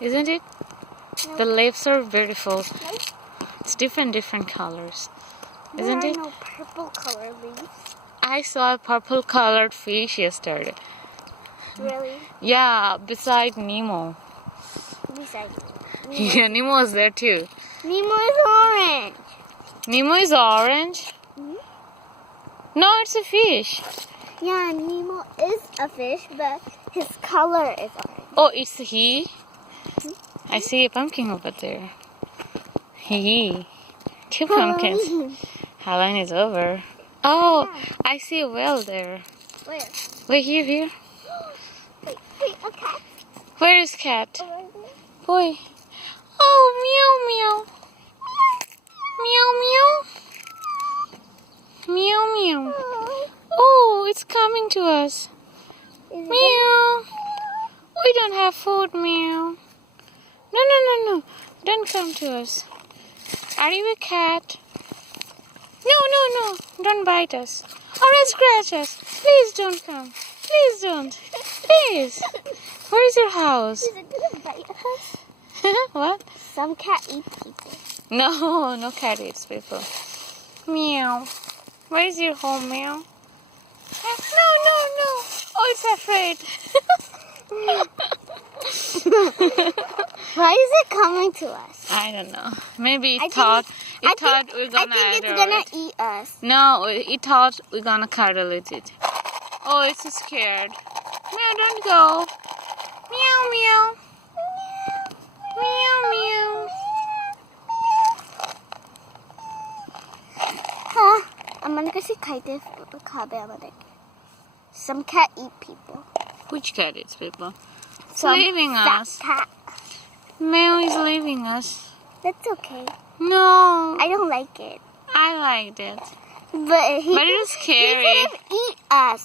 isn't it? No. The leaves are beautiful. No. It's different colors, isn't There it? are no purple color leaves. I saw a purple colored fish yesterday. Really? Yeah, beside Nemo. Besides, Yeah, Nemo was there too. Nemo is orange. Nemo is orange? Mhm. No, it's a fish. Yeah, Nemo is a fish, but his color is orange. Oh, it's he? I see a pumpkin over there. He. Two pumpkins. Halloween is over. Oh, I see a whale there. Where? Wait, here. Wait, a cat? Where is cat? Over there? Boy. Oh, meow, meow. Meow, meow. Meow, meow. Oh, Oh, it's coming to us. is it Meow. We don't have food, meow. No. Don't come to us. Are you a cat? No. Don't bite us. Or else scratch us. Please don't come. Please don't. Please. Where is your house? Is it gonna bite us? What? Some cat eat people. No cat eats people. Meow. Where is your home, meow? No. Oh, it's afraid. Why is it coming to us? I don't know. Maybe I it thought think we're gonna I think it's adore gonna it. eat us. No, it thought we're gonna cuddle it. Oh, it's scared. No, don't go. Meow. Meow. I'm kasi kaite kabe amadak. Some cat eat people. Which cat eats people? Some Leaving fat us. cat. Meow is leaving us. That's okay. No, I don't like it. I liked it. But But it was scary. He could have eat us.